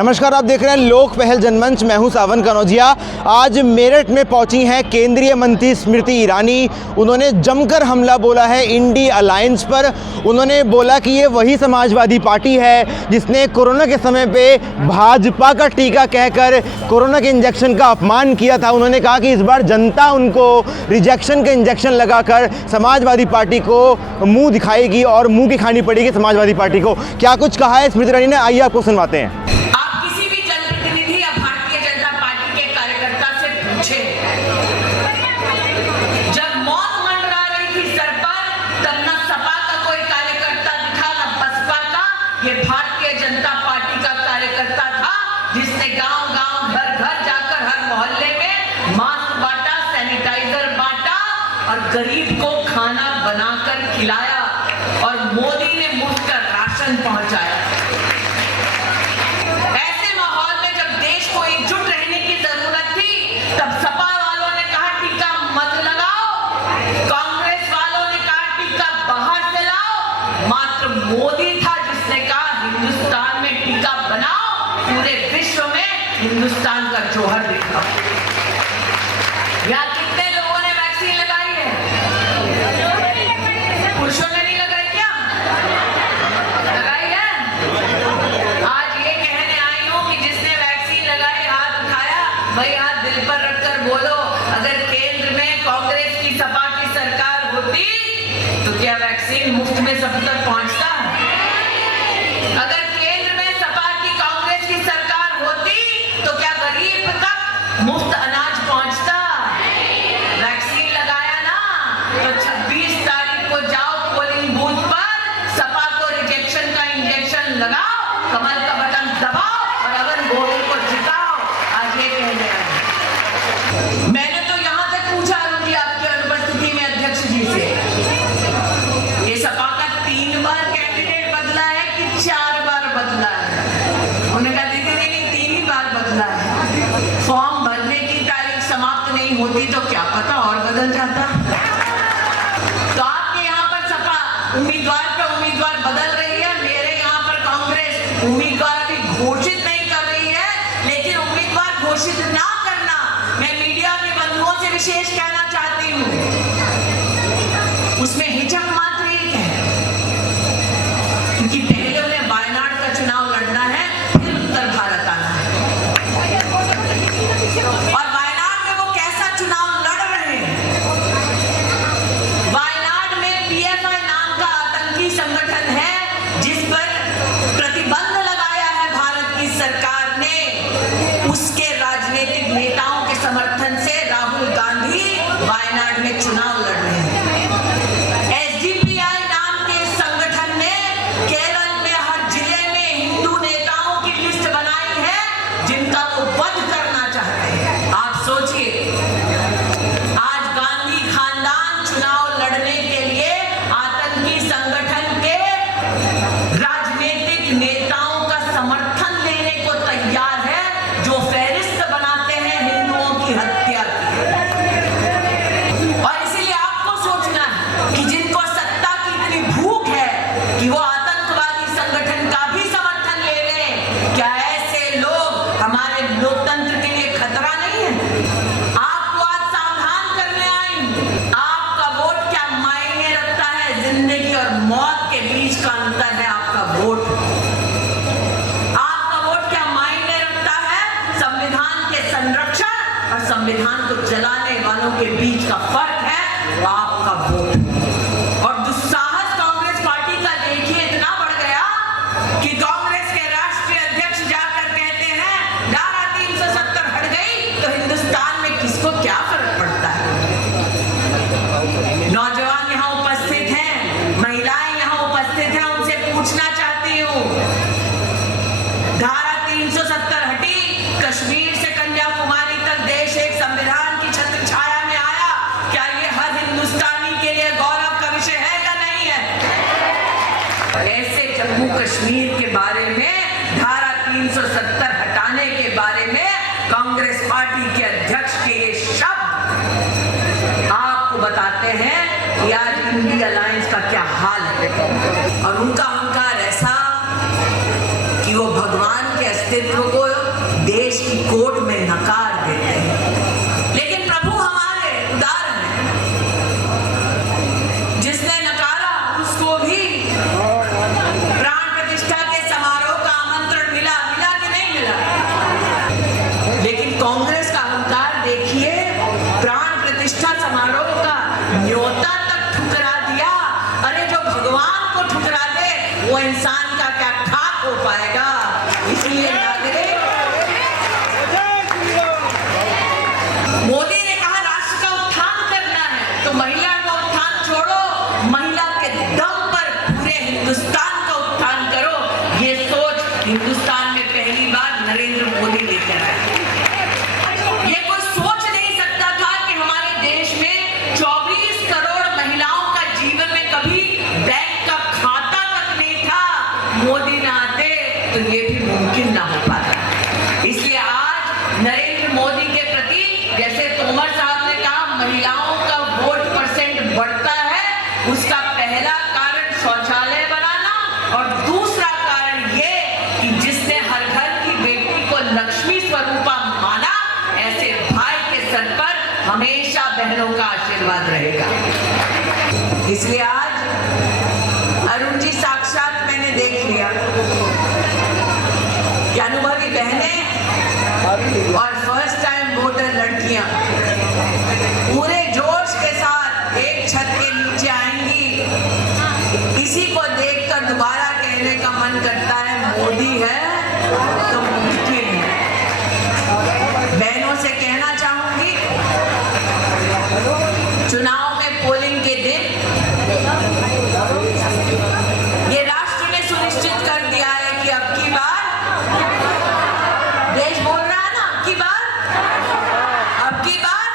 नमस्कार, आप देख रहे हैं लोक पहल जनमंच। मैं हूं सावन कनौजिया। आज मेरठ में पहुंची हैं केंद्रीय मंत्री स्मृति ईरानी। उन्होंने जमकर हमला बोला है इंडी अलायंस पर। उन्होंने बोला कि ये वही समाजवादी पार्टी है जिसने कोरोना के समय पे भाजपा का टीका कहकर कोरोना के इंजेक्शन का अपमान किया था। उन्होंने कहा कि इस बार जनता उनको रिजेक्शन के इंजेक्शन लगाकर समाजवादी पार्टी को मुंह दिखाएगी और मुंह की खानी पड़ेगी समाजवादी पार्टी को। क्या कुछ कहा है स्मृति ईरानी ने, आइए आपको सुनवाते हैं। जब मौत मंडरा रही थी सर पर, तब न सपा का कोई कार्यकर्ता दिखा न बसपा का। ये भारतीय जनता पार्टी का कार्यकर्ता था जिसने गांव-गांव, घर-घर जाकर हर मोहल्ले में मास्क बांटा, सैनिटाइजर बांटा और गरीब को खाना बनाकर खिलाया और मोदी ने मुफ्त का राशन पहुंचाया। ऐसे माहौल में जब देश को एकजुट रहने की जरूरत थी, तब सपा वालों ने कहा टीका मत लगाओ, कांग्रेस वालों ने कहा टीका बाहर से लाओ। मात्र मोदी था जिसने कहा हिंदुस्तान में टीका बनाओ, पूरे विश्व में हिंदुस्तान का जौहर दिखाओ। यहाँ कितने लोगों ने वैक्सीन लगाई है? पुरुषों ने नहीं लगाई क्या? लगाई है? आज ये कहने आई हूँ कि जिसने वैक्सीन लगाई हाथ उठाया, वही हाथ दिल पर रखकर बोलो, अगर केंद्र में कांग्रेस की सपा की सरकार होती तो क्या वैक्सीन मुफ्त में सब तक पहुंचता? अगर केंद्र में सपा की कांग्रेस की सरकार होती तो क्या गरीब तक मुफ्त अनाज पहुंचता? वैक्सीन लगाया ना, तो 26 तारीख को जाओ पोलिंग बूथ पर, सपा को रिजेक्शन का इंजेक्शन लगाओ, कमल का बटन दबाओ और अगर गोविंद को जिताओ। आज ये कहने आए। मैंने तो यहाँ तक पूछा कि आपकी अनुपस्थिति में अध्यक्ष जी से, ये सपा का 3 बार कैंडिडेट बदला है कि 4 बार बदला है? उन्होंने कहा दीदी नहीं, 3 ही बार बदला है। फॉर्म भरने की तारीख समाप्त नहीं होती तो क्या पता और बदल जाता। तो आपके यहाँ पर सपा उम्मीदवार पे उम्मीदवार बदल रही है, मेरे यहाँ पर कांग्रेस उम्मीदवार भी घोषित नहीं कर रही है। लेकिन उम्मीदवार घोषित ना करना, मैं मीडिया के बंधुओं से विशेष कहना चाहती हूँ, उसमें हिचक मात्र एक है, क्योंकि पहले उन्हें वायनाड का चुनाव लड़ना है, फिर उत्तर भारत आना है। और वायनाड में वो कैसा चुनाव लड़ रहे हैं? वायनाड में पीएफआई नाम का आतंकी संगठन है जिस पर प्रतिबंध लगाया है भारत की सरकार ने। उसके राजनीतिक नेताओं के समर्थन से राहुल गांधी वायनाड में चुनाव लड़ रहे हैं। एसडीपीआई नाम के संगठन ने केरल में हर जिले में हिंदू नेताओं की लिस्ट बनाई है जिनका वो वध करना चाहते हैं। आप सोचिए, आज गांधी खानदान चुनाव लड़ने के लिए आतंकी संगठन के राजनीतिक नेताओं का समर्थन लेने को तैयार है, जो फेरिस्त बनाते हैं हिंदुओं की हत्या की। और इसीलिए आपको सोचना है कि जिनको सत्ता की इतनी भूख है कि वो आतंकवादी संगठन का भी समर्थन ले लें, क्या ऐसे लोग हमारे लोकतंत्र के लिए खतरा नहीं है? आपको आज सावधान करने आई। आपका वोट क्या मायने रखता है? जिंदगी और मौत के बीच का अंतर है आपका वोट। आपका वोट क्या मायने रखता है? संविधान के संरक्षण और संविधान को जलाने वालों के बीच का फर्क है आपका वोट। और दुस्साहस कांग्रेस पार्टी का देखिए इतना बढ़ गया कि कांग्रेस के राष्ट्रीय अध्यक्ष जाकर कहते हैं धारा 370 हट गई तो हिंदुस्तान में किसको क्या फर्क पड़ता है। नौजवान यहाँ उपस्थित हैं, महिलाएं यहाँ उपस्थित हैं, उनसे पूछना चाहती हूँ, धारा 370 हटी, कश्मीर से कन्याकुमारी तक देश एक संविधान की छत्र छाया में आया, क्या ये हर हिंदुस्तानी के लिए गौरव का विषय है या नहीं है? ऐसे जम्मू कश्मीर के बारे में, धारा 370 हटाने के बारे में कांग्रेस पार्टी के अध्यक्ष के ये शब्द आपको बताते हैं कि आज इंडी अलायंस का क्या हाल है। और उनका अहंकार ऐसा कि वो भगवान के अस्तित्व को की कोर्ट में नकार देते हैं। लेकिन प्रभु हमारे उदार हैं, जिसने नकारा उसको भी प्राण प्रतिष्ठा के समारोह का आमंत्रण मिला कि नहीं मिला। लेकिन कांग्रेस का अहंकार देखिए, प्राण प्रतिष्ठा समारोह का न्योता तक ठुकरा दिया। अरे जो भगवान को ठुकरा दे वो इंसान का क्या खाक हो पाएगा। इसलिए नागरिक, मोदी ने कहा राष्ट्र का उत्थान करना है, तो महिला का उत्थान छोड़ो, महिला के दम पर पूरे हिंदुस्तान का उत्थान करो। ये सोच हिंदुस्तान में पहली बार नरेंद्र मोदी लेकर आए। ये कोई सोच नहीं सकता था कि हमारे देश में 24 करोड़ महिलाओं का जीवन में कभी बैंक का खाता तक नहीं था। मोदी ना आते तो ये भी मुमकिन ना हो पाता। इसलिए आज नरेंद्र मोदी के प्रति, जैसे तोमर साहब ने कहा, महिलाओं का वोट परसेंट बढ़ता है, उसका पहला कारण शौचालय बनाना और दूसरा कारण ये कि जिसने हर घर की बेटी को लक्ष्मी स्वरूपा माना, ऐसे भाई के सर पर हमेशा बहनों का आशीर्वाद रहेगा। इसलिए आज अरुण जी साक्षात मैंने देख लिया कि अनुभवी बहनें और फर्स्ट टाइम वोटर लड़कियां पूरे जोश के साथ एक छत के नीचे आएंगी। इसी को देखकर दोबारा कहने का मन करता है, मोदी है तो मुमकिन है। बहनों से कहना चाहूंगी, चुनाव में पोलिंग के दिन ये राष्ट्र ने सुनिश्चित कर दिया है कि अब की बार, देश बोल रहा है ना, अब की बार,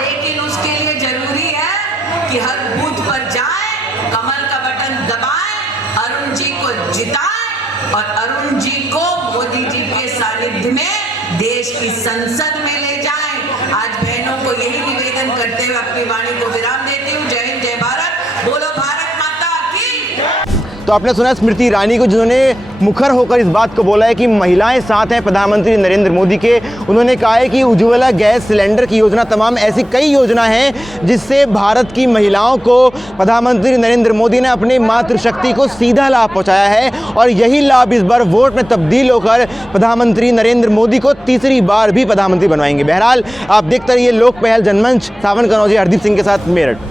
लेकिन उसके लिए जरूरी है कि हर बूथ पर जाएं, कमल का बटन दबाएं, अरुण जी को जिताएं और अरुण जी को मोदी जी के सानिध्य में देश की संसद में ले जाएं। आज बहनों को यही निवेदन करते हुए अपनी वाणी को विराम देती हूँ। जय हिंद, जय भारत, बोलो भारत माता की। तो आपने सुना स्मृति ईरानी को, जिन्होंने मुखर होकर इस बात को बोला है कि महिलाएं साथ हैं प्रधानमंत्री नरेंद्र मोदी के। उन्होंने कहा है कि उज्ज्वला गैस सिलेंडर की योजना, तमाम ऐसी कई योजना हैं जिससे भारत की महिलाओं को प्रधानमंत्री नरेंद्र मोदी ने अपनी मातृशक्ति को सीधा लाभ पहुंचाया है और यही लाभ इस बार वोट में तब्दील होकर प्रधानमंत्री नरेंद्र मोदी को तीसरी बार भी प्रधानमंत्री बनवाएंगे। बहरहाल आप देखते रहिए लोक पहल जनमंच। सावन कनौजिया, हरदीप सिंह के साथ, मेरठ।